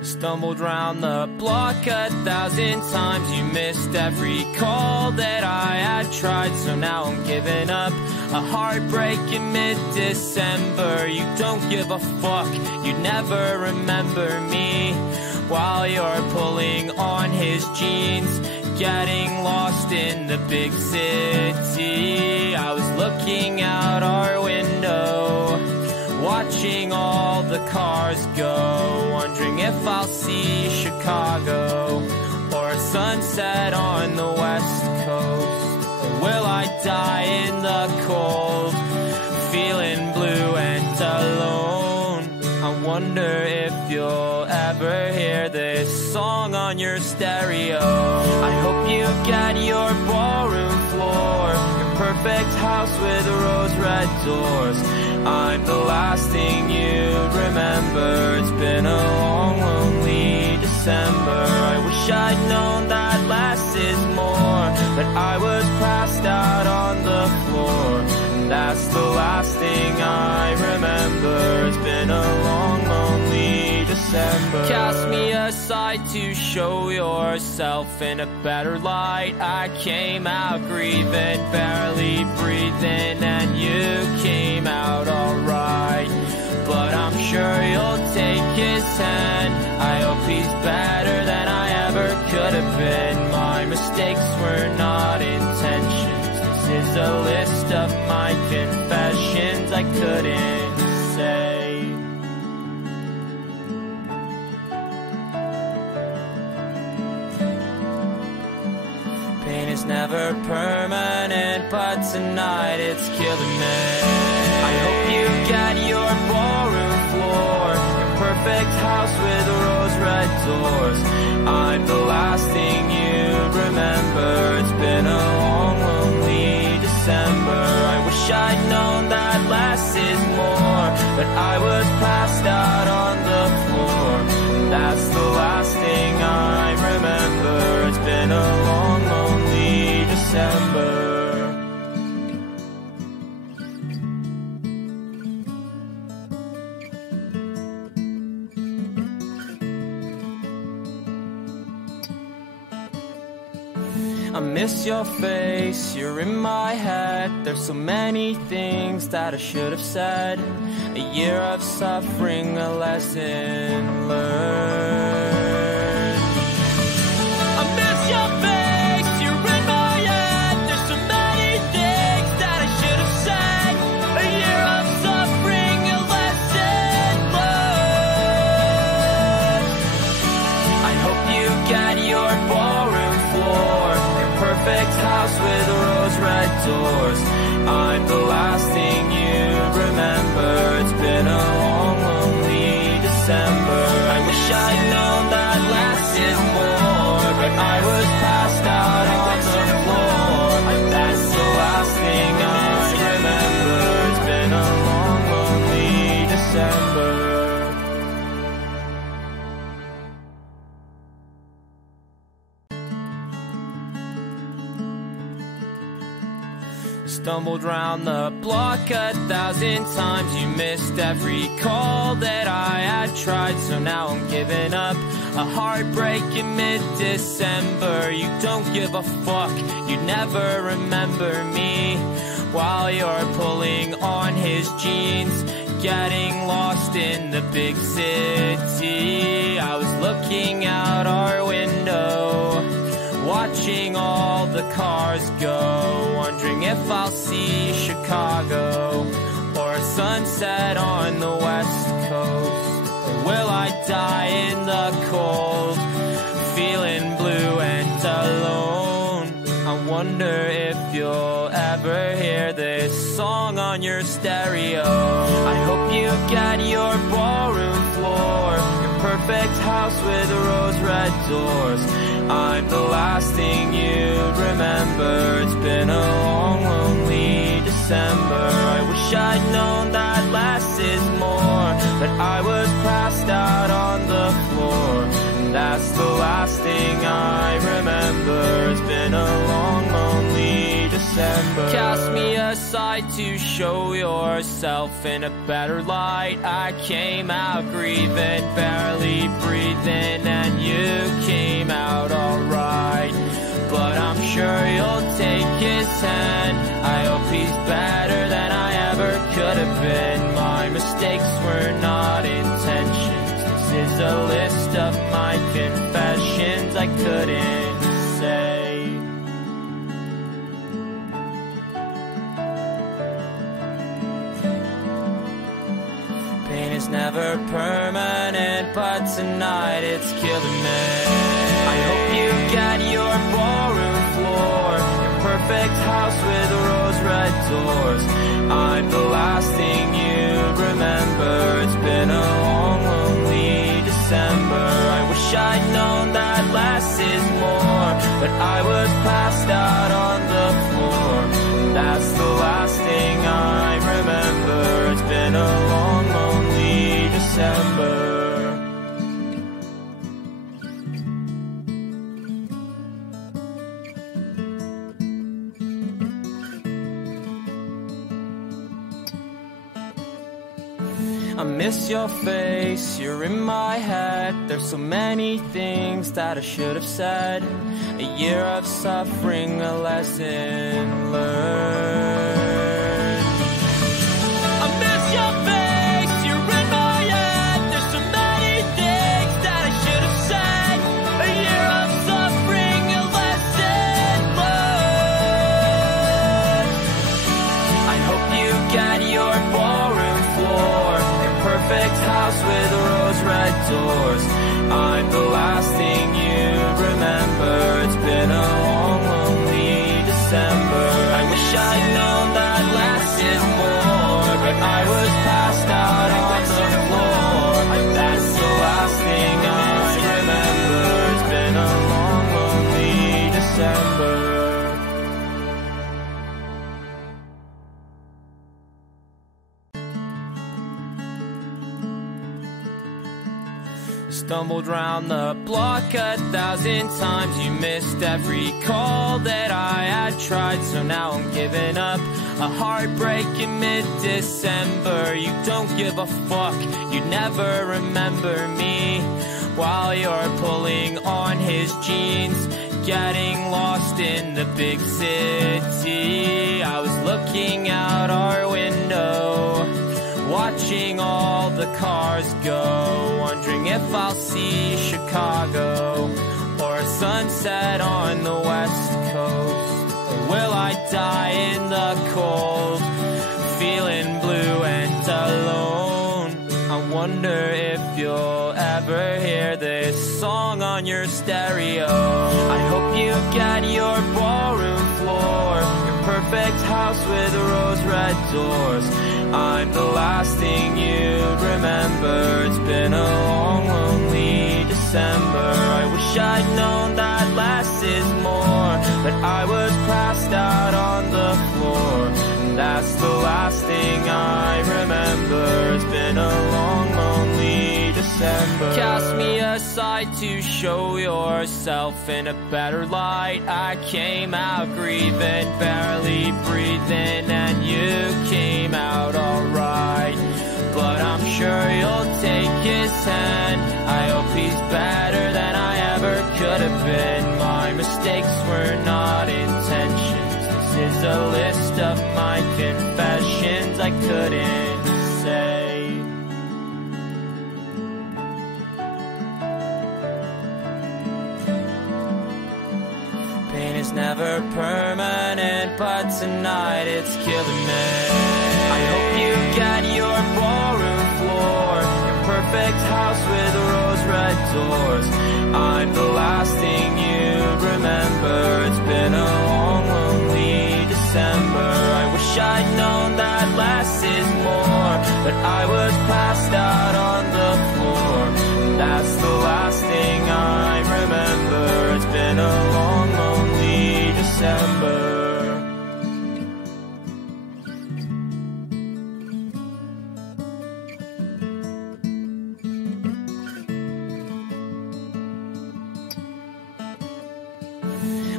Stumbled round the block 1,000 times. You missed every call that I had tried, so now I'm giving up. A heartbreak in mid-December. You don't give a fuck, you never remember me. While you're pulling on his jeans, getting lost in the big city. I was looking out our window, watching all the cars go, wondering if I'll see Chicago or a sunset on the West Coast. Or will I die in the cold, feeling blue and alone? I wonder if you'll ever hear this song on your stereo. I hope you get your ballroom floor, your perfect house with rose-red doors. I'm the last thing you'd remember. It's been a long, lonely December. I wish I'd known that less is more, but I was passed out on the floor, and that's the last thing I remember. It's been a long, lonely December. Cast me aside to show yourself in a better light. I came out grieving, barely breathing, and you came out alright. But I'm sure you'll take his hand. I hope he's better than I ever could have been. My mistakes were not intentions. This is a list of my confessions I couldn't say. Pain is never permanent, but tonight it's killing me. I hope you get your ballroom floor, your perfect house with rose-red doors. I'm the last thing you'd remember. It's been a long, lonely December. I wish I'd known that less is more, but I was passed out on the floor, and that's the last thing I remember. It's been a long, lonely December. I miss your face, you're in my head. There's so many things that I should have said. A year of suffering, a lesson learned. I miss your face, you're in my head. There's so many things that I should have said. A year of suffering, a lesson learned. I hope you get your ballroom floor, perfect house with rose-red doors. I'm the last thing you'd remember. It's been a long, lonely December. I wish I'd known that less is more, but I was passed out on the floor. That's the last thing I remember. It's been a long, lonely December. Stumbled round the block 1,000 times. You missed every call that I had tried, so now I'm giving up. A heartbreak in mid-December. You don't give a fuck, you never remember me. While you're pulling on his jeans, getting lost in the big city. I was looking out our window, watching all the cars go, wondering if I'll see Chicago or a sunset on the West Coast. Or will I die in the cold, feeling blue and alone? I wonder if you'll ever hear this song on your stereo. I hope you get your ballroom floor, your perfect house with rose-red doors. I'm the last thing you'd remember. It's been a long, lonely December. I wish I'd known that less is more, but I was passed out on the floor, and that's the last thing I remember. It's been a long, lonely December. Cast me aside to show yourself in a better light. I came out grieving, barely breathing, and you came out alright. But I'm sure you'll take his hand. I hope he's better than I ever could have been. My mistakes were not intentions. This is a list of my confessions I couldn't say. Pain is never permanent, but tonight it's killing me. I hope you get your ballroom floor, your perfect house with rose-red doors. I'm the last thing you remember. It's been a long, lonely December. I wish I'd known that less is more, but I was passed out on the floor. That's the last thing I remember. It's been a long, lonely December. I miss your face, you're in my head. There's so many things that I should have said. A year of suffering, a lesson learned. I miss your face, you're in my head. There's so many things that I should have said. A year of suffering, a lesson learned. I hope you get your ballroom floor, perfect house with rose-red doors. I'm the last thing you remember. It's been a long, lonely December. I wish I'd known that less is more, but I was passed out on the floor. That's the last thing I remember. It's been a long, lonely December. Stumbled round the block 1,000 times. You missed every call that I had tried, so now I'm giving up. A heartbreak in mid-December. You don't give a fuck, you never remember me. While you're pulling on his jeans, getting lost in the big city. I was looking out our window, watching all the cars go, wondering if I'll see Chicago or a sunset on the west coast. Or will I die in the cold, feeling blue and alone? I wonder if you'll ever hear this song on your stereo. I hope you get your ballroom floor, your perfect house with rose-red doors. I'm the last thing you'd remember. It's been a long, lonely December. I wish I'd known that less is more, but I was passed out on the floor. That's the last thing I remember. It's been a long, lonely December. Cast me aside to show yourself in a better light. I came out grieving, barely breathing, and you came out alright. But I'm sure you'll take his hand. I hope he's better than I ever could have been. My mistakes were not intentions. This is a list of my confessions I couldn't say. Pain is never permanent, but tonight it's killing me. I hope you get your ballroom floor, your perfect house with rose-red doors. I'm the last thing you'd remember. It's been a long, lonely December. I wish I'd known that less is more, but I was passed out on the floor. That's the last thing I remember. It's been a long, lonely December.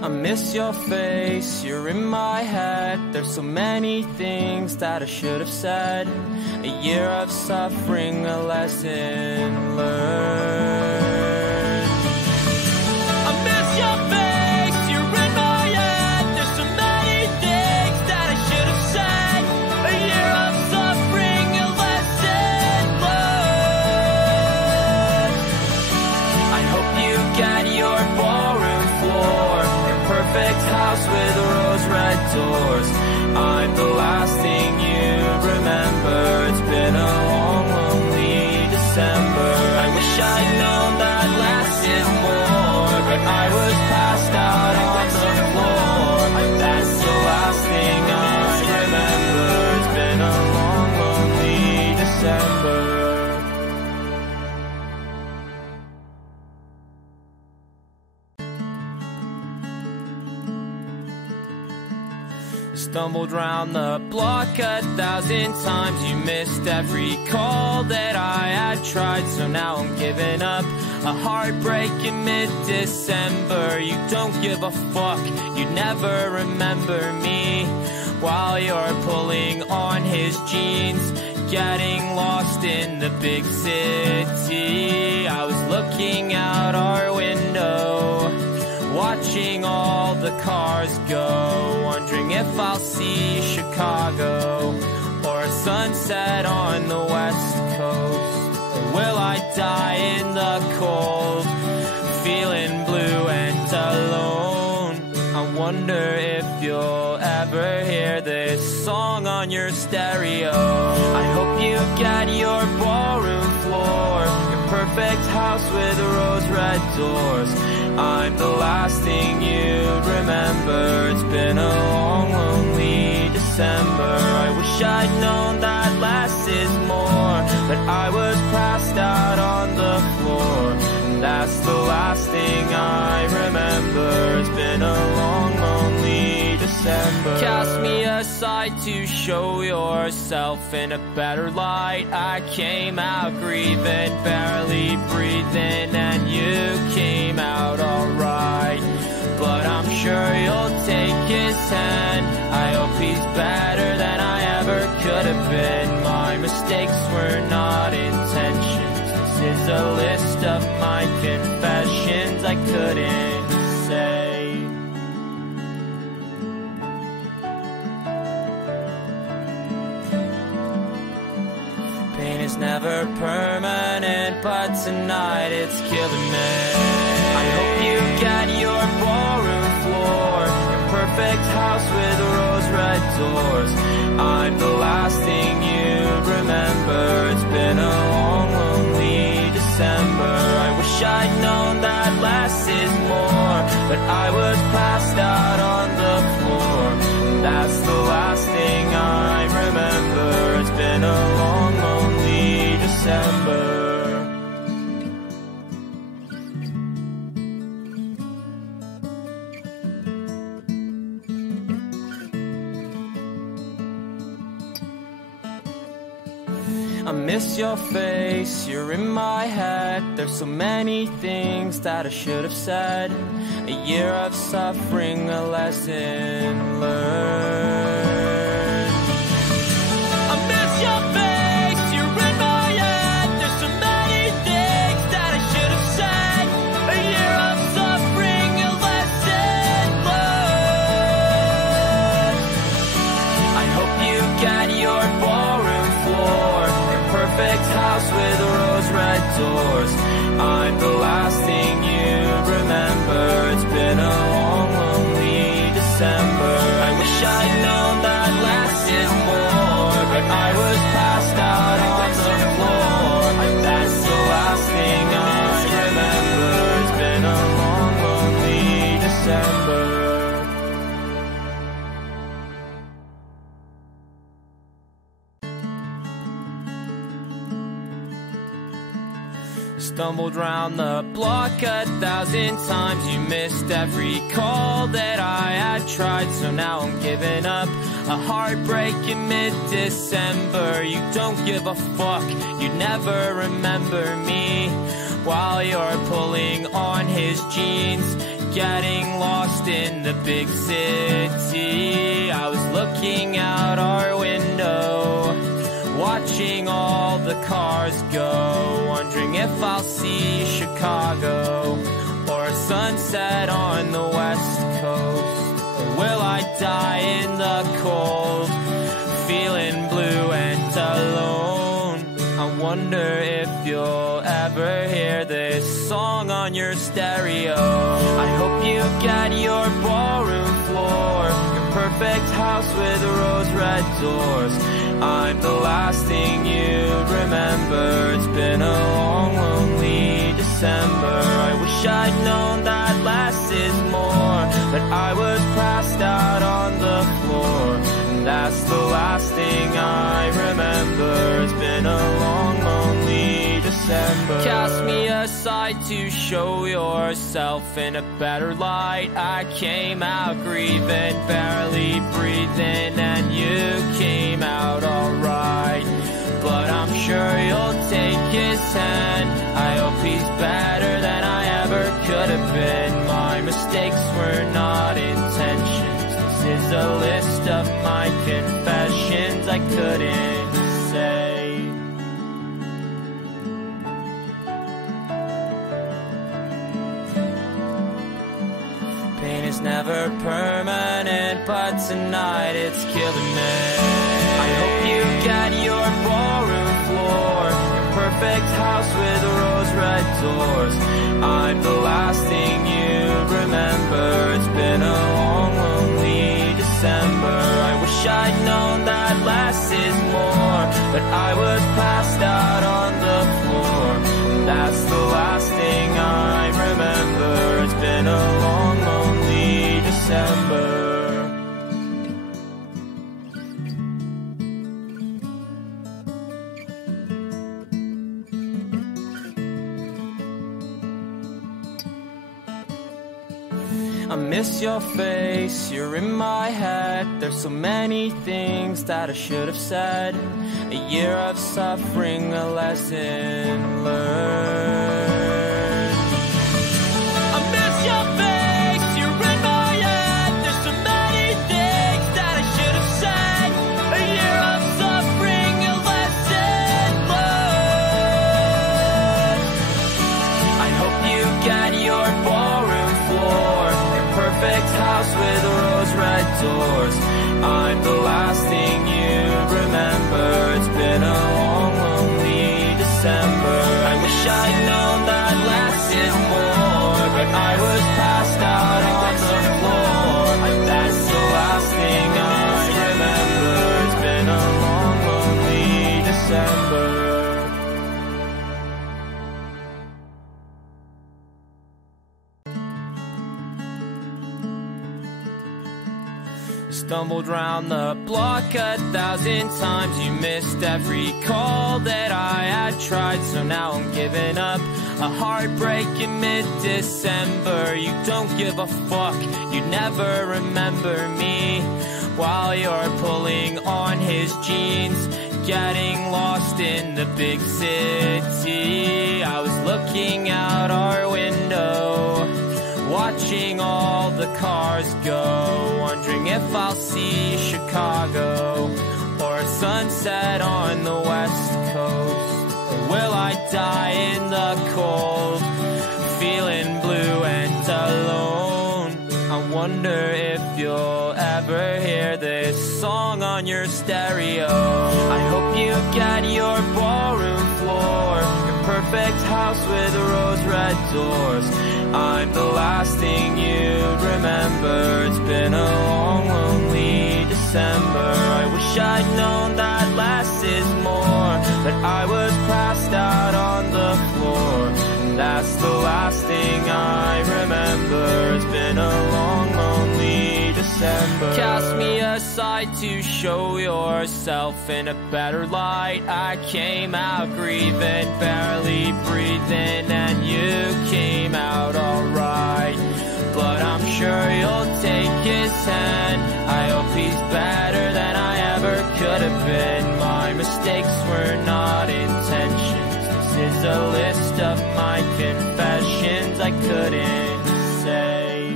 I miss your face, you're in my head. There's so many things that I should have said. A year of suffering, a lesson learned. I miss your face, you're in my head. There's so many things that I should have said. A year of suffering, a lesson learned. I hope you get your ballroom floor, perfect house with rose-red doors. I'm the last thing you'd remember. It's been a long, lonely December. I wish I'd known that less is more, but I was passed out on the floor. That's the last thing I remember. It's been a long, lonely December. Stumbled round the block 1,000 times. You missed every call that I had tried, so now I'm giving up. A heartbreak in mid-December. You don't give a fuck, you never remember me. While you're pulling on his jeans, getting lost in the big city. I was looking out our window, watching all the cars go, wondering if I'll see Chicago or a sunset on the West Coast. Or will I die in the cold, feeling blue and alone? I wonder if you'll ever hear this song on your stereo. I hope you get your ballroom floor, your perfect house with rose-red doors. I'm the last thing you'd remember. It's been a long, lonely December. I wish I'd known that less is more, but I was passed out on the floor. That's the last thing I remember. It's been a long, lonely December. Cast me aside to show yourself in a better light. I came out grieving, barely breathing, and you came out alright. But I'm sure you'll take his hand. I hope he's better than I ever could have been. My mistakes were not intentions. This is a list of my confessions I couldn't say. Pain is never permanent, but tonight it's killing me. I hope you get your ballroom floor, your perfect house with rose-red doors. I'm the last thing you'd remember. It's been a long, lonely December. I wish I'd known that less is more, but I was passed out on the floor. That's the last thing I remember. It's been a long, lonely December. I miss your face, you're in my head. There's so many things that I should have said. A year of suffering, a lesson learned. I miss your face, you're in my head. There's so many things that I should have said. A year of suffering, a lesson learned. I hope you get your ballroom floor, perfect house with rose-red doors. I'm the last thing you'd remember. It's been a long, lonely December. I wish I'd known that less is more, but I was passed out on the floor. That's the last thing I remember. It's been a long, lonely December. Stumbled round the block 1,000 times. You missed every call that I had tried, so now I'm giving up. A heartbreak in mid-December. You don't give a fuck, you never remember me. While you're pulling on his jeans, getting lost in the big city. I was looking out our window, watching all the cars go, wondering if I'll see Chicago or a sunset on the west coast. Or will I die in the cold, feeling blue and alone? I wonder if you'll ever hear this song on your stereo. I hope you get your ballroom floor, your perfect house with rose-red doors. I'm the last thing you'd remember. It's been a long, lonely December. I wish I'd known that less is more, but I was passed out on the floor. That's the last thing I remember. It's been a long, lonely December. Cast me aside to show yourself in a better light. I came out grieving, barely breathing, and you came out alright. But I'm sure you'll take his hand. I hope he's better than I ever could have been. My mistakes were not intentions. This is a list of my confessions I couldn't say. Pain is never permanent, but tonight it's killing me. I hope you get your ballroom floor, your perfect house with rose-red doors. I'm the last thing you'd remember. It's been a long, lonely December. I wish I'd known that less is more, but I was passed out on the floor. That's the last thing I remember. It's been a long, lonely December. I miss your face, you're in my head. There's so many things that I should have said. A year of suffering, a lesson learned. I miss your face, you're in my head. There's so many things that I should have said. A year of suffering, a lesson learned. I hope you get your ballroom floor, perfect house with rose-red doors. I'm the last thing you'd remember. It's been a long, lonely December. I wish I'd known that less is more, but I was passed out on the floor. That's the last thing I remember. It's been a long, lonely December. Stumbled round the block 1,000 times. You missed every call that I had tried, so now I'm giving up. A heartbreak in mid-December. You don't give a fuck, you never remember me, while you're pulling on his jeans, getting lost in the big city. I was looking out our window, watching all the cars go, wondering if I'll see Chicago or a sunset on the west coast. Or will I die in the cold, feeling blue and alone? I wonder if you'll ever hear this song on your stereo. I hope you get your ballroom floor, your perfect house with rose-red doors. I'm the last thing you'd remember. It's been a long, lonely December. I wish I'd known that less is more, but I was passed out on the floor. That's the last thing I remember. It's been a long, lonely December. Cast me aside to show yourself in a better light. I came out grieving, barely breathing, and you came out alright. But I'm sure you'll take his hand. I hope he's better than I ever could have been. My mistakes were not intentions. This is a list of my confessions I couldn't say.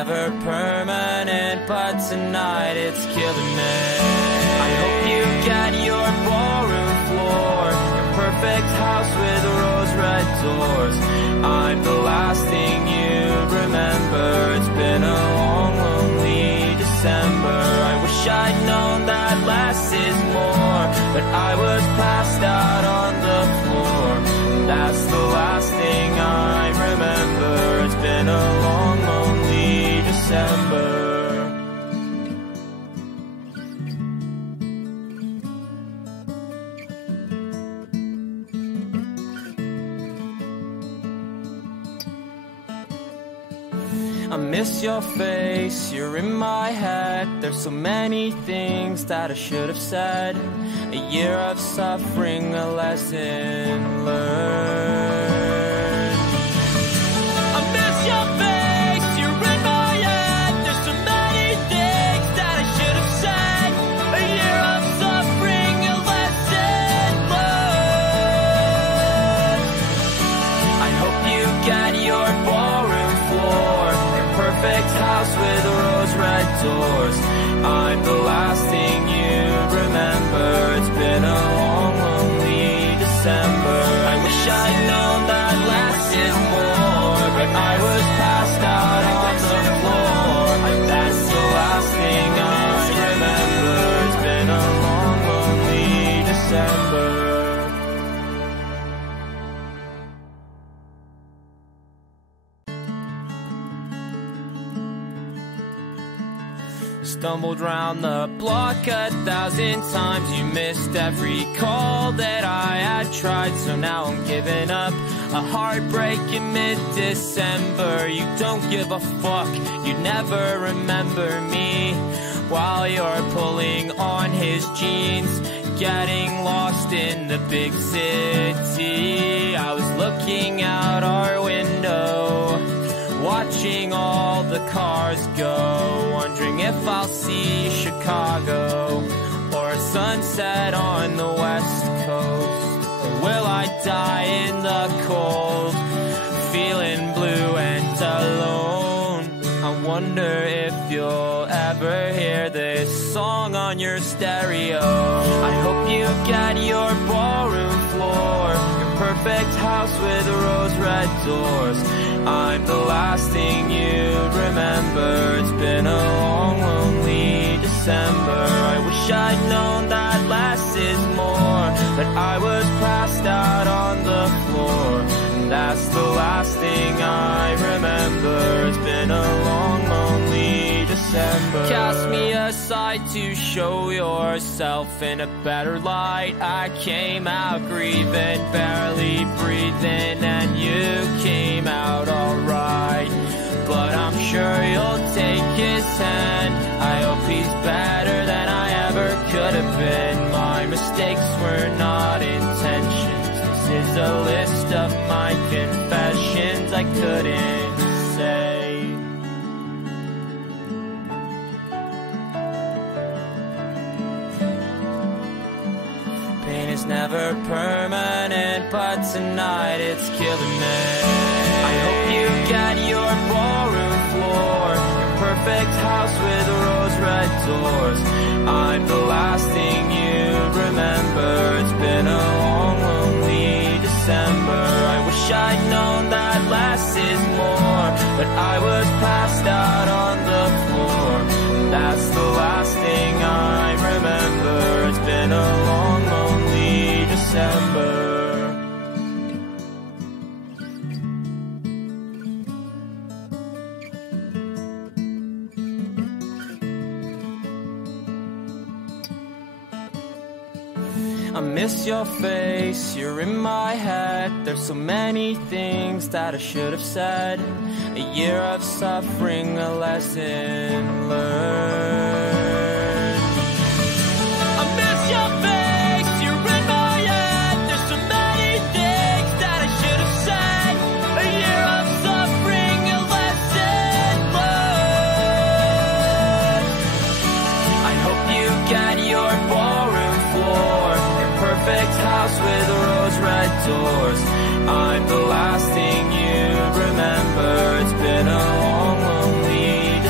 never permanent, but tonight it's killing me. I hope you get your ballroom floor, your perfect house with rose-red doors. I'm the last thing you'd remember. It's been a long, lonely December. I wish I'd known that less is more, but I was passed out on the floor. That's the last thing I remember. It's been a long, lonely December. I miss your face, you're in my head. There's so many things that I should have said. A year of suffering, a lesson learned. I miss your face, you're in my head. There's so many things that I should have said. A year of suffering, a lesson learned. I hope you get your ballroom floor, perfect house with rose-red doors. I'm the last thing you'd remember. It's been a long, lonely December. I wish I'd known that less is more, but I was passed out on the floor. That's the last thing I remember. It's been a long, lonely December. Stumbled round the block 1,000 times. You missed every call that I had tried, so now I'm giving up. A heartbreak in mid-December. You don't give a fuck, you never remember me. While you're pulling on his jeans, getting lost in the big city. I was looking out our window, watching all the cars go, wondering if I'll see Chicago or a sunset on the West Coast. Or will I die in the cold, feeling blue and alone? I wonder if you'll ever hear this song on your stereo. I hope you get your ballroom floor, your perfect house with rose-red doors. I'm the last thing you'd remember. It's been a long, lonely December. I wish I'd known that less is more, but I was passed out on the floor. That's the last thing I remember. It's been a long, lonely December. Cast me aside to show yourself in a better light. I came out grieving, barely breathing, and you came out alright. But I'm sure you'll take his hand. I hope he's better than I ever could have been. My mistakes were not intentions. This is a list of my confessions I couldn't say. Pain is never permanent, but tonight it's killing me. I hope you get your ballroom floor, your perfect house with rose-red doors. I'm the last thing you'd remember. It's been a long, lonely December. I wish I'd known that less is more, but I was passed out on the floor. That's the last thing I remember. It's been a long, lonely December. I miss your face, you're in my head. There's so many things that I should have said. A year of suffering, a lesson learned. I miss your face, you're in my head. There's so many things that I should have said. A year of suffering, a lesson learned. I hope you get your ballroom floor, perfect house with rose-red doors. I'm the last thing you'd remember. It's been a long, lonely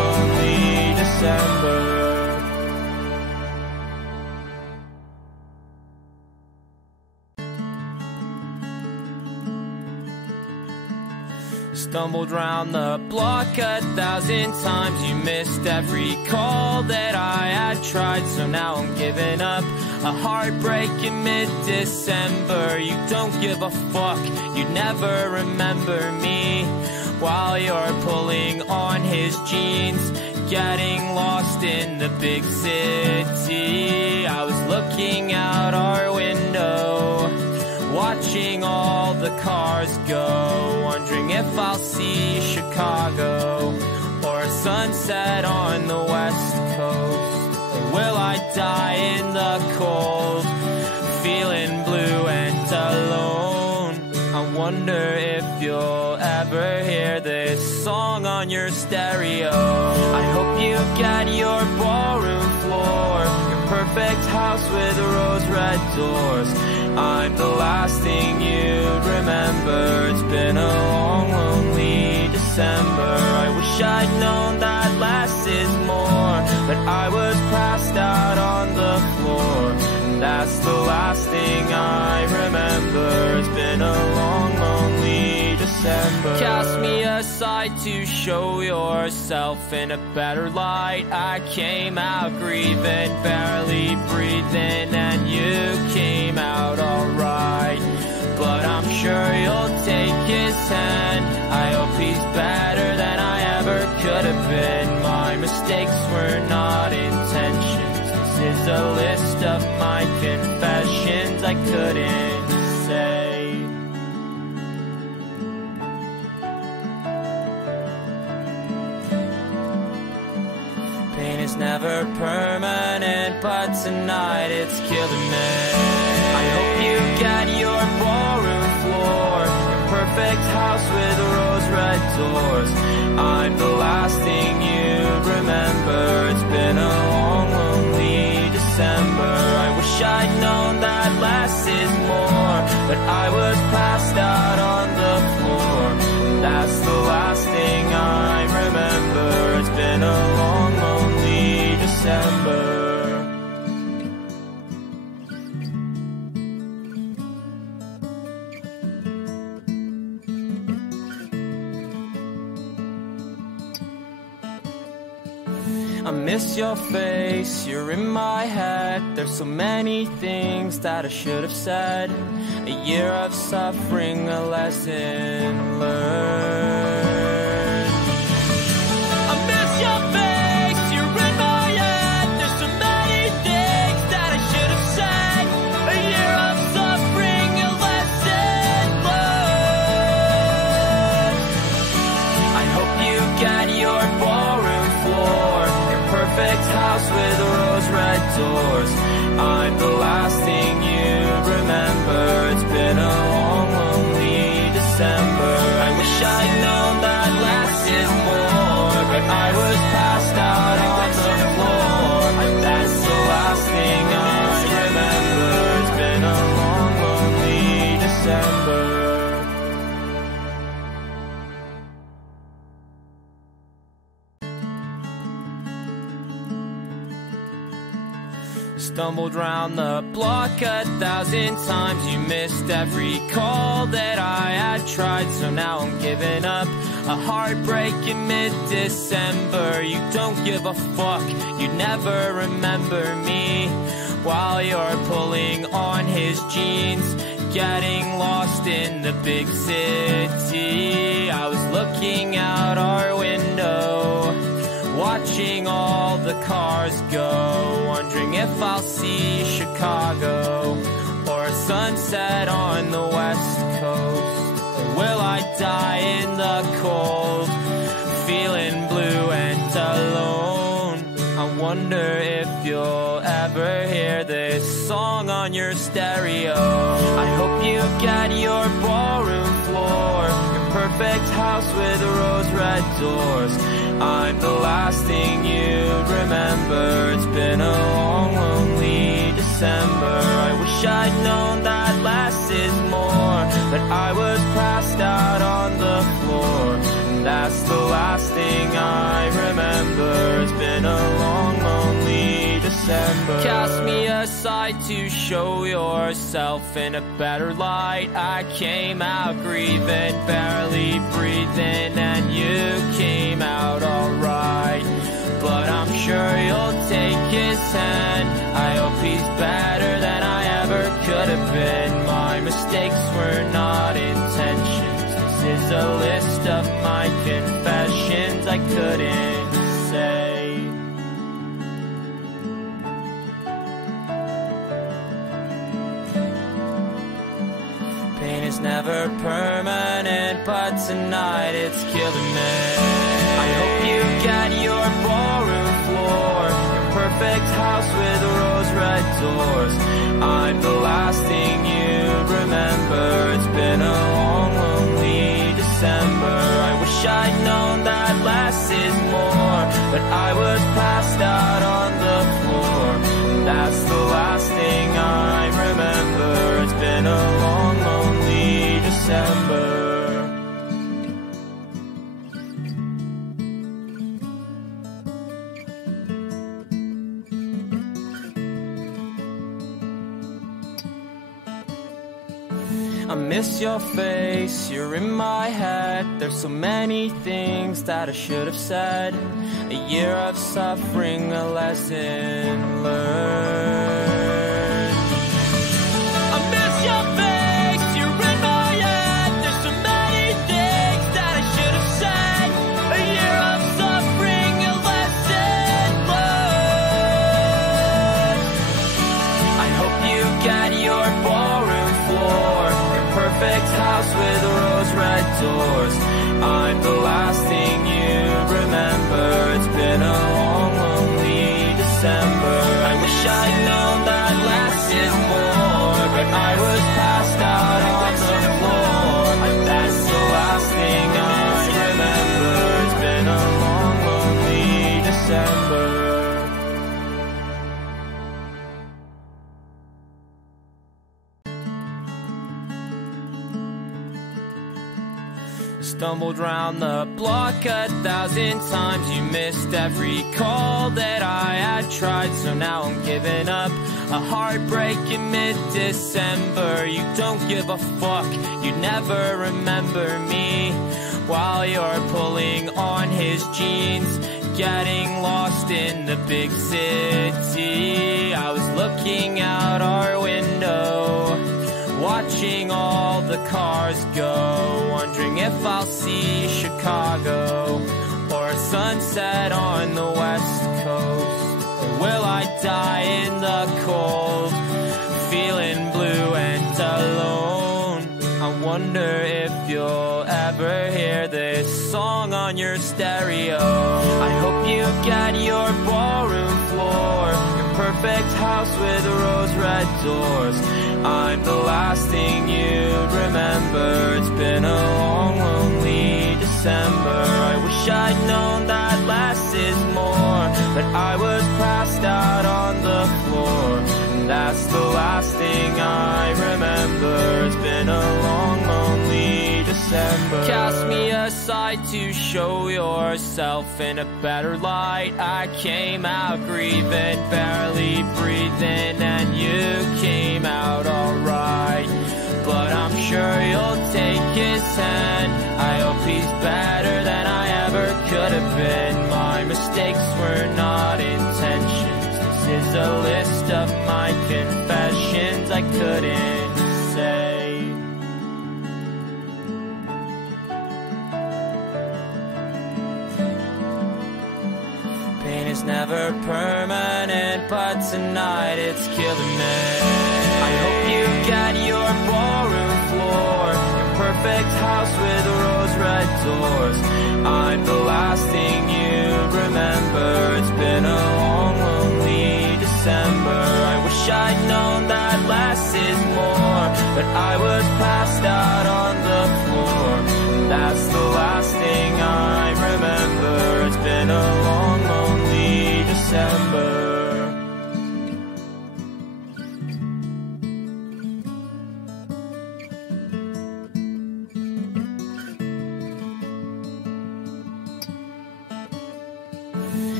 Stumbled round the block 1,000 times. You missed every call that I had tried, so now I'm giving up. A heartbreak in mid-December. You don't give a fuck, you never remember me. While you're pulling on his jeans, getting lost in the big city. I was looking out our window, watching all the cars go, wondering if I'll see Chicago or a sunset on the West Coast. Or will I die in the cold, feeling blue and alone? I wonder if you'll ever hear this song on your stereo. I hope you get your ballroom floor, your perfect house with rose-red doors. I'm the last thing you'd remember. It's been a long, lonely December. I wish I'd known that less is more, but I was passed out on the floor. That's the last thing I remember. It's been a long, lonely December. Cast me aside to show yourself in a better light. I came out grieving, barely breathing, and you came out alright. But I'm sure you'll take his hand. I hope he's better than I ever could have been. My mistakes were not intentions. This is a list of my confessions I couldn't say. Pain is never permanent, but tonight it's killing me. I hope you get your ballroom floor, your perfect house with rose-red doors. I'm the last thing you'd remember. It's been a long, lonely December. I wish I'd known that less is more, but I was passed out on the floor. That's the last thing I remember. It's been a long, lonely December. I miss your face, you're in my head. There's so many things that I should have said. A year of suffering, a lesson learned. I miss your face, you're in my head. There's so many things that I should have said. A year of suffering, a lesson learned. I hope you get your ballroom floor, perfect house with rose-red doors. I'm the last thing you'd remember. It's been a long, lonely December. I wish I'd known that less is more, but I was passed out on the floor. That's the last thing I remember. It's been a long, lonely December. Stumbled round the block 1,000 times. You missed every call that I had tried, so now I'm giving up. A heartbreak in mid-December. You don't give a fuck, you never remember me. While you're pulling on his jeans, getting lost in the big city. I was looking out our window, watching all the cars go, wondering if I'll see Chicago or a sunset on the West Coast. Or will I die in the cold, feeling blue and alone? I wonder if you'll ever hear this song on your stereo. I hope you get your ballroom floor, your perfect house with rose-red doors. I'm the last thing you'd remember. It's been a long, lonely December. I wish I'd known that less is more, but I was passed out on the floor. That's the last thing I remember. It's been a long, lonely December. December. Cast me aside to show yourself in a better light. I came out grieving, barely breathing, and you came out alright. But I'm sure you'll take his hand. I hope he's better than I ever could have been. My mistakes were not intentions. This is a list of my confessions I couldn't say. Pain is never permanent, but tonight it's killing me. I hope you get your ballroom floor, your perfect house with rose-red doors. I'm the last thing you'd remember. It's been a long, lonely December. I wish I'd known that less is more, but I was passed out on the floor. That's the last thing I remember. It's been a long, lonely December. I miss your face, you're in my head. There's so many things that I should have said. A year of suffering, a lesson learned. I miss your face, you're in my head. There's so many things that I should have said. A year of suffering, a lesson learned. I hope you get your ballroom floor, perfect house with rose-red doors. I'm the last thing you'd remember. It's been a long, lonely December. I wish I'd known that less is more, but I was passed out on the floor. That's the last thing I remember. It's been a long, lonely December. Stumbled round the block 1,000 times. You missed every call that I had tried, so now I'm giving up. A heartbreak in mid-December. You don't give a fuck, you never remember me. While you're pulling on his jeans, getting lost in the big city. I was looking out our window, watching all the cars go, wondering if I'll see Chicago or a sunset on the west coast. Or will I die in the cold, feeling blue and alone? I wonder if you'll ever hear this song on your stereo. I hope you get your ballroom floor, your perfect house with rose-red doors. I'm the last thing you'd remember. It's been a long, lonely December. I wish I'd known that less is more, but I was passed out on the floor. That's the last thing I remember. It's been a long, lonely December. Cast me aside to show yourself in a better light. I came out grieving, barely breathing, and you came out alright. But I'm sure you'll take his hand. I hope he's better than I ever could have been. My mistakes were not intentions. This is a list of my confessions I couldn't say. Pain is never permanent, but tonight it's killing me. I hope you get your ballroom floor, your perfect house with rose-red doors. I'm the last thing you'd remember. It's been a long, lonely December. I wish I'd known that less is more, but I was passed out on the floor. That's the last thing I remember. It's been a long, lonely December.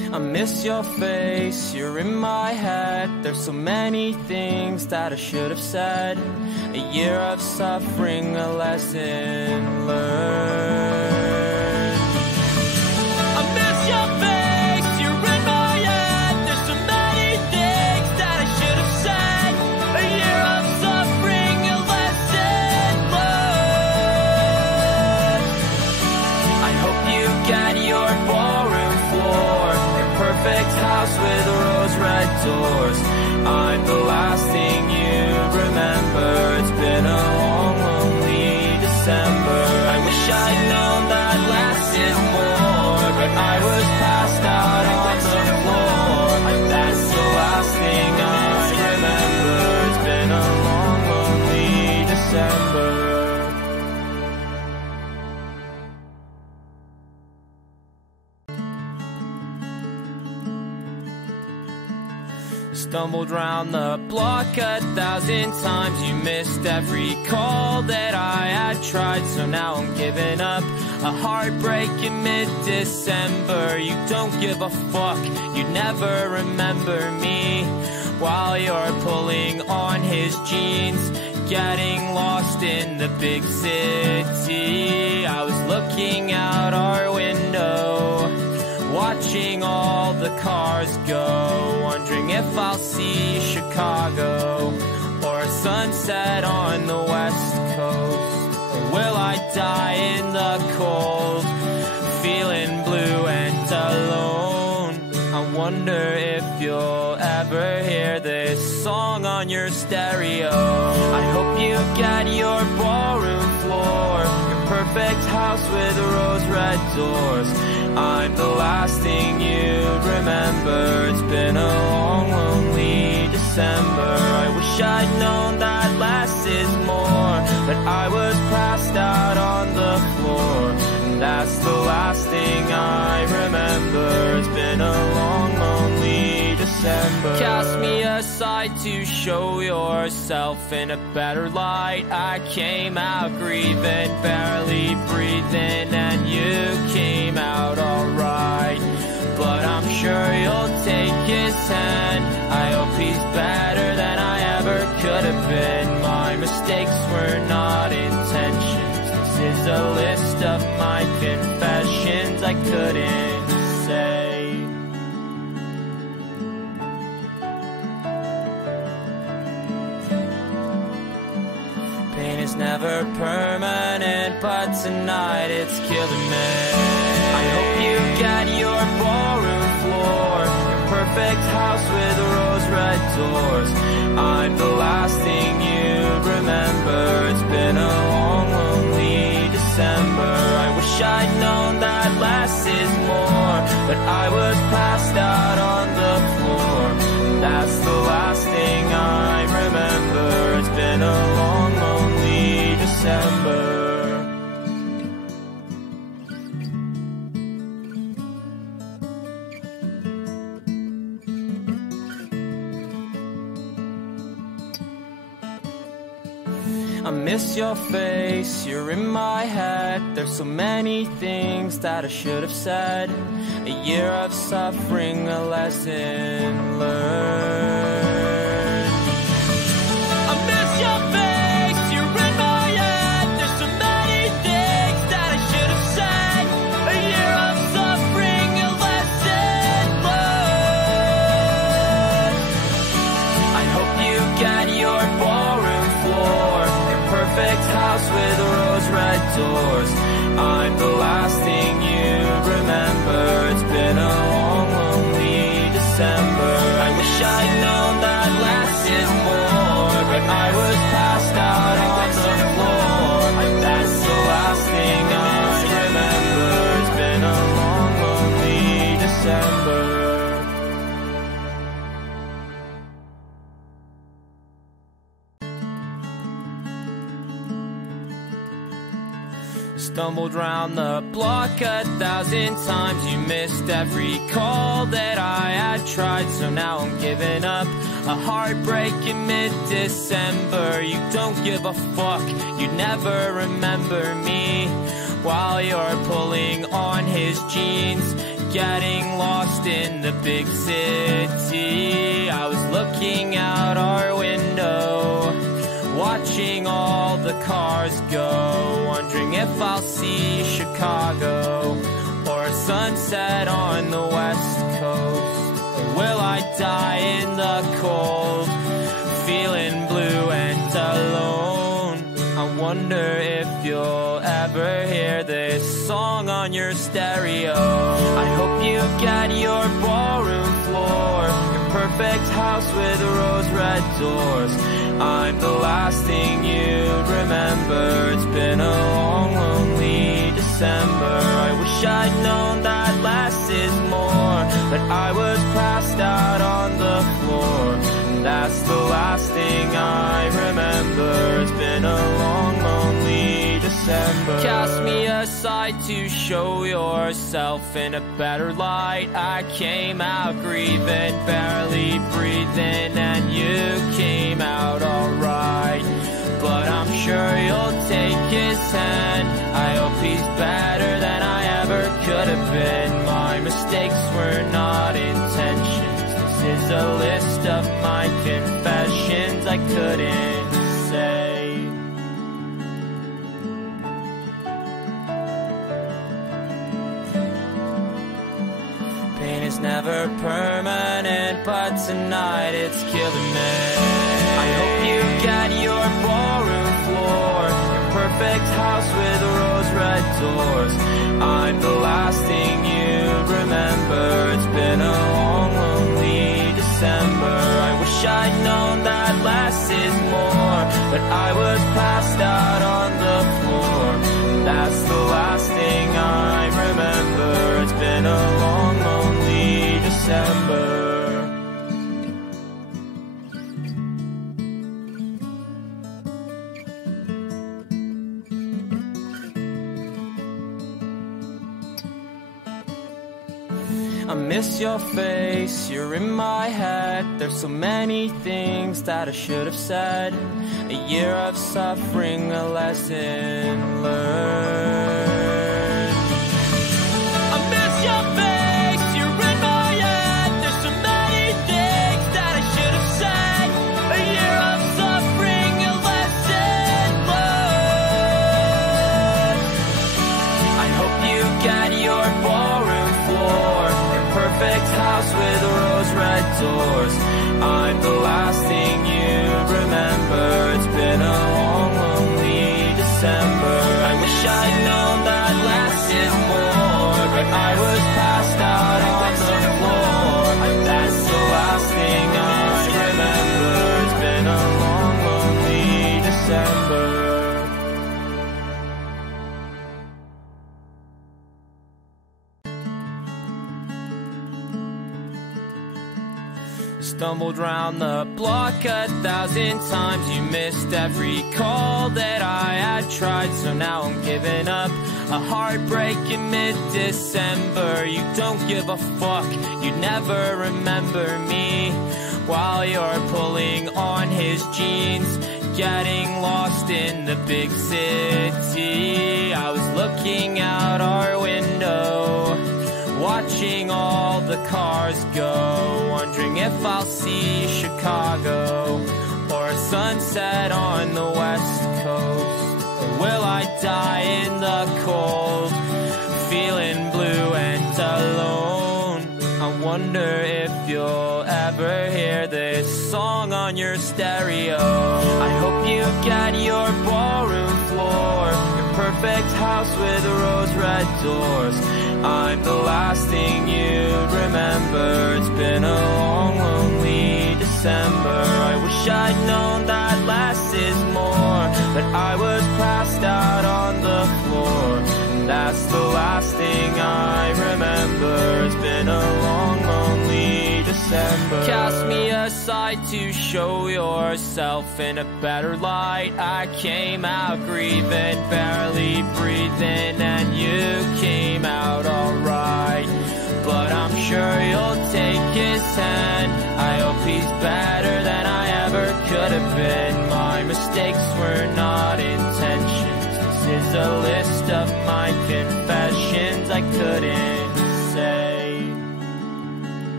I miss your face, you're in my head. There's so many things that I should have said. A year of suffering, a lesson learned. I miss your face, you're in my head. There's so many things that I should have said. A year of suffering, a lesson learned. I hope you get your ballroom floor, perfect house with rose-red doors. I'm the last thing you remember. It's been a long, lonely December. I wish I'd known that less is more, but I was passed out on the floor. That's the last thing I remember. It's been a long, lonely December. Stumbled round the block 1,000 times. You missed every call that I had tried, so now I'm giving up. A heartbreak in mid-December. You don't give a fuck, you never remember me. While you're pulling on his jeans, getting lost in the big city. I was looking out our window, watching all the cars go, wondering if I'll see Chicago or a sunset on the West Coast. Or will I die in the cold, feeling blue and alone? I wonder if you'll ever hear this song on your stereo. I hope you get your ballroom floor, your perfect house with rose-red doors. I'm the last thing you'd remember. It's been a long, lonely December. I wish I'd known that less is more, but I was passed out on the floor. And that's the last thing I remember. It's been a long, lonely December. Cast me aside to show yourself in a better light. I came out grieving, barely breathing, and you came out alright. But I'm sure you'll take his hand. I hope he's better than I ever could have been. My mistakes were not intentions. This is a list of my confessions I couldn't say. Pain is never permanent, but tonight it's killing me. I hope you get your ballroom floor, your perfect house with rose-red doors. I'm the last thing you'd remember. It's been a long, lonely December. I wish I'd known that less is more, but I was passed out on the floor. That's the last thing I remember. It's been a long, lonely December. I miss your face, you're in my head. There's so many things that I should have said. A year of suffering, a lesson learned. I miss your face, you're in my head. There's so many things that I should have said. A year of suffering, a lesson learned. I hope you get your ballroom floor, perfect house with rose-red doors. I'm the last thing you'd remember. It's been a long, lonely December. I wish I'd known that less is more, but I was passed out on the floor. That's the last thing I remember. It's been a long, lonely December. Stumbled round the block 1,000 times. You missed every call that I had tried, so now I'm giving up. A heartbreak in mid-December. You don't give a fuck, you never remember me. While you're pulling on his jeans, getting lost in the big city. I was looking out our window, watching all the cars go, wondering if I'll see Chicago or a sunset on the west coast. Or will I die in the cold, feeling blue and alone? I wonder if you'll ever hear this song on your stereo. I hope you get your ballroom floor, your perfect house with rose red doors. I'm the last thing you'd remember. It's been a long, lonely December. I wish I'd known that less is more, but I was passed out on the floor. That's the last thing I remember. It's been a long, lonely December. Cast me aside to show yourself in a better light. I came out grieving, barely breathing, and you came out alright. But I'm sure you'll take his hand. I hope he's better than I ever could have been. My mistakes were not intentions. This is a list of my confessions I couldn't say. Pain is never permanent, but tonight it's killing me. I hope you get your ballroom floor, your perfect house with rose red doors. I'm the last thing you'd remember. It's been a long, lonely December. I wish I'd known that less is more, but I was passed out on the floor. That's the last thing I remember. It's been a long, lonely December. I miss your face, you're in my head. There's so many things that I should have said. A year of suffering, a lesson learned. I miss your face, you're in my head. There's so many things that I should have said. A year of suffering, a lesson learned. I hope you get your ballroom floor, perfect house with rose red doors. I'm the last thing you'd remember. It's been a long, lonely December. I wish I'd known that less is more, but I was passed out on the floor. That's the last thing I remember. It's been a long, lonely December. Stumbled round the block 1,000 times. You missed every call that I had tried, so now I'm giving up. A heartbreak in mid-December. You don't give a fuck, you never remember me. While you're pulling on his jeans, getting lost in the big city. I was looking out our window, watching all the cars go, wondering if I'll see Chicago or a sunset on the west coast. Or will I die in the cold, feeling blue and alone? I wonder if you'll ever hear this song on your stereo. I hope you get your ballroom floor, your perfect house with rose red doors. I'm the last thing you'd remember. It's been a long, lonely December. I wish I'd known that less is more, but I was passed out on the floor. That's the last thing I remember. It's been a long, lonely December. Cast me aside to show yourself in a better light. I came out grieving, barely breathing, and you came out alright. But I'm sure you'll take his hand. I hope he's better than I ever could have been. My mistakes were not intentions. This is a list of my confessions I couldn't say.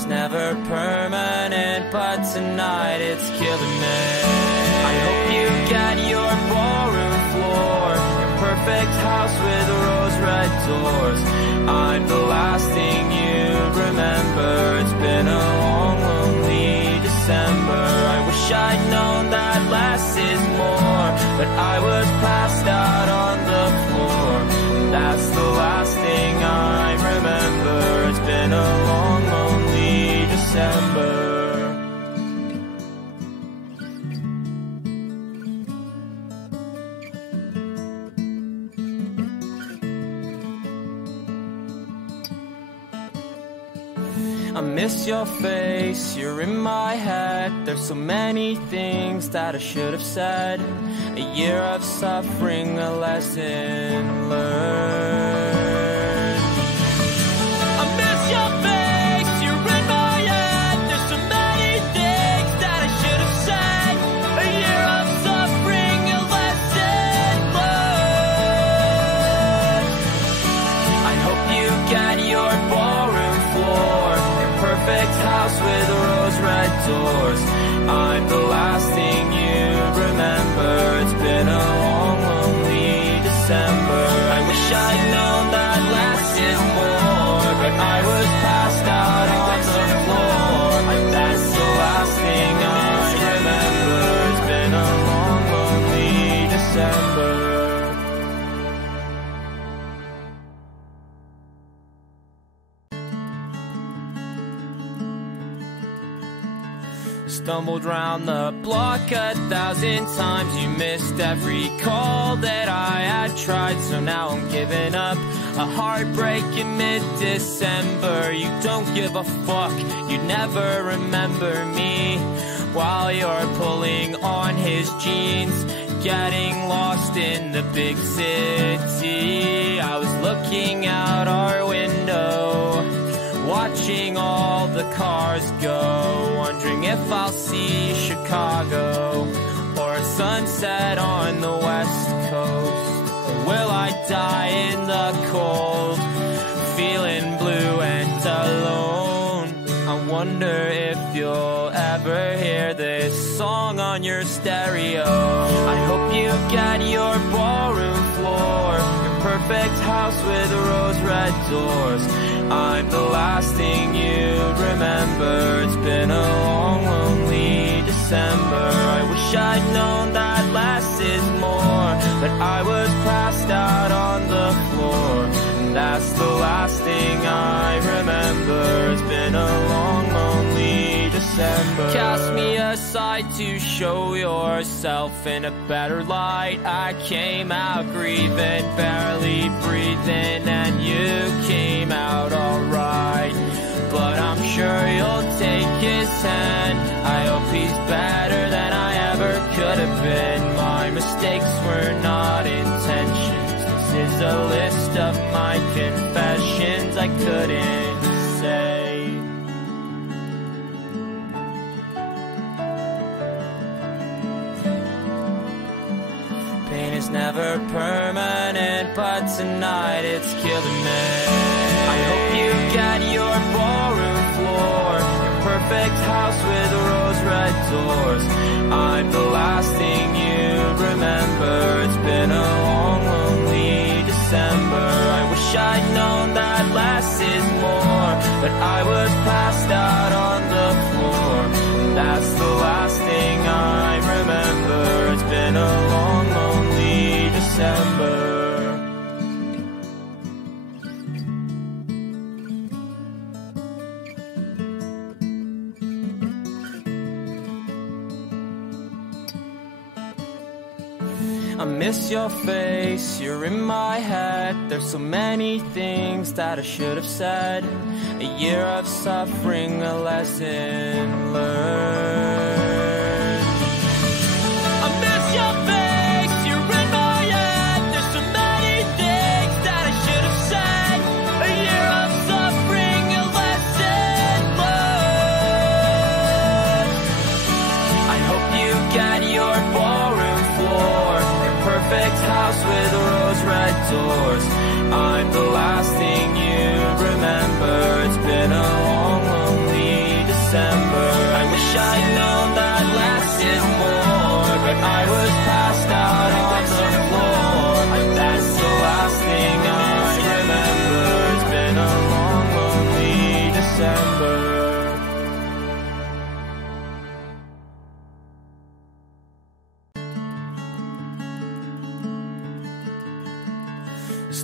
is never permanent, but tonight it's killing me. I hope you get your ballroom floor, your perfect house with rose-red doors. I'm the last thing you remember. It's been a long, lonely December. I wish I'd known that less is more, but I was passed out on the floor. That's the last thing I remember. It's been a long, lonely December. I miss your face, you're in my head. There's so many things that I should have said. A year of suffering, a lesson learned. I miss your face, you're in my head. There's so many things that I should have said. A year of suffering, a lesson learned. I hope you get your ballroom floor, perfect house with rose-red doors. I'm the last thing you remember. It's been a long, lonely December. I wish I'd known that less is more, but I was passed out on the floor. That's the last thing I remember. It's been a long, lonely December. Stumbled round the block 1,000 times. You missed every call that I had tried, so now I'm giving up. A heartbreak in mid-December. You don't give a fuck, you never remember me. While you're pulling on his jeans, getting lost in the big city. I was looking out our window, watching all the cars go, wondering if I'll see Chicago or a sunset on the West Coast. Or will I die in the cold, feeling blue and alone? I wonder if you'll ever hear this song on your stereo. I hope you get your ballroom floor, your perfect house with rose-red doors. I'm the last thing you'd remember. It's been a long, lonely December. I wish I'd known that less is more, but I was passed out on the floor. That's the last thing I remember. It's been a long, lonely December. Cast me aside to show yourself in a better light. I came out grieving, barely breathing, and you came out alright. But I'm sure you'll take his hand. I hope he's better than I ever could have been. My mistakes were not intentions. This is a list of my confessions I couldn't say. Pain is never permanent, but tonight it's killing me. I hope you get your ballroom floor, your perfect house with rose-red doors. I'm the last thing you remember. It's been a long, lonely December. I wish I'd known that less is more, but I was passed out on the floor. That's the last thing I remember. It's been a long, lonely December. I miss your face, you're in my head. There's so many things that I should have said. A year of suffering, a lesson learned. I miss your face, you're in my head. There's so many things that I should have said. A year of suffering, a lesson learned. I hope you get your ballroom floor, perfect house with rose-red doors. I'm the last thing you remember. It's been a long, lonely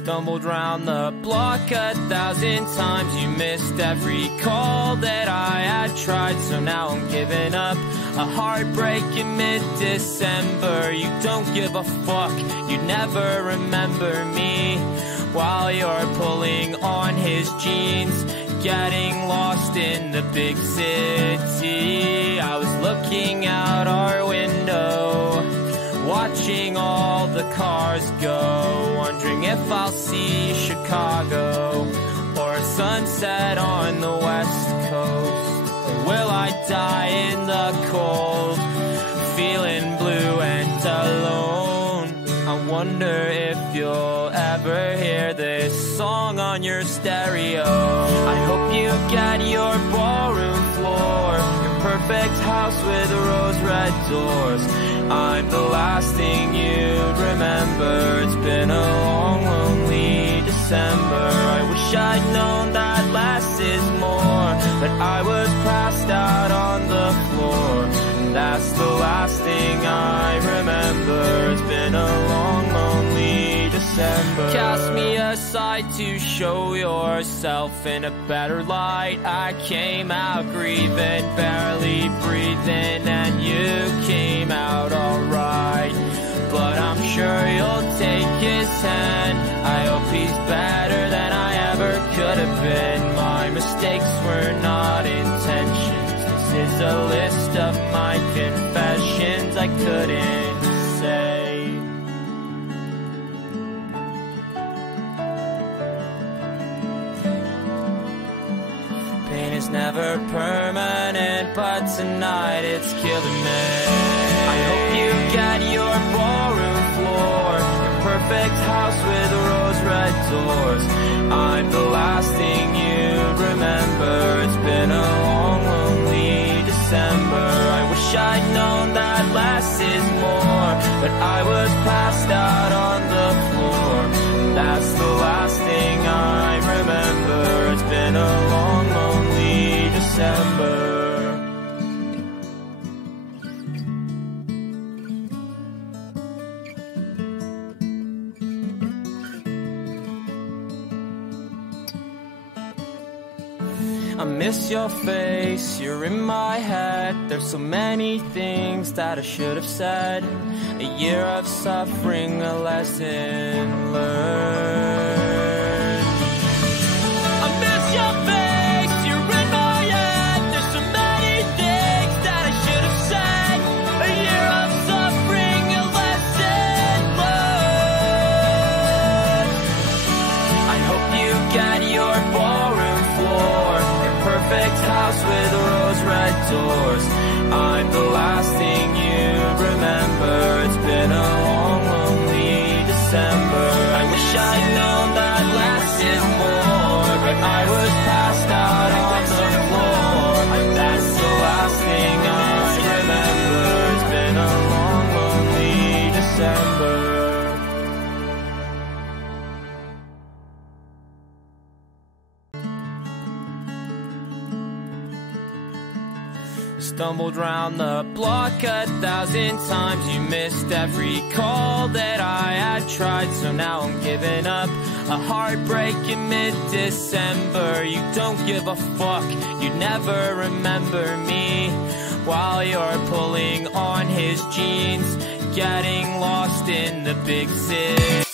Stumbled round the block 1,000 times. You missed every call that I had tried, so now I'm giving up. A heartbreak in mid-December. You don't give a fuck, you never remember me. While you're pulling on his jeans, getting lost in the big city. I was looking out our window, watching all the cars go, wondering if I'll see Chicago or a sunset on the West Coast. Or will I die in the cold, feeling blue and alone? I wonder if you'll ever hear this song on your stereo. I hope you get your ballroom floor, your perfect house with rose-red doors. I'm the last thing you'd remember. It's been a long, lonely December. I wish I'd known that less is more, but I was passed out on the floor. That's the last thing I remember. It's been a long, lonely December. Cast me aside to show yourself in a better light. I came out grieving, barely breathing, and you came out alright. But I'm sure you'll take his hand. I hope he's better than I ever could have been. My mistakes were not intentions. This is a list of my confessions I couldn't say. Pain is never permanent, but tonight it's killing me. I hope you get your ballroom floor, your perfect house with rose-red doors. I'm the last thing you'd remember. It's been a long, lonely December. I wish I'd known that less is more, but I was passed out on the floor. That's the last thing I remember. It's been a long, lonely December. I miss your face, you're in my head. There's so many things that I should have said. A year of suffering, a lesson learned. I miss your face, you're in my head. There's so many things that I should have said. A year of suffering, a lesson learned. I hope you get your ballroom floor, perfect house with rose-red doors. I'm the last thing you'd remember. It's been a long, lonely December. I wish I'd known that less is more, but I was passed out on the floor. That's the last thing I remember. It's been a long, lonely December. Stumbled round the block 1,000 times. You missed every call that I had tried, so now I'm giving up. A heartbreak in mid-December. You don't give a fuck, you never remember me. While you're pulling on his jeans, getting lost in the big city.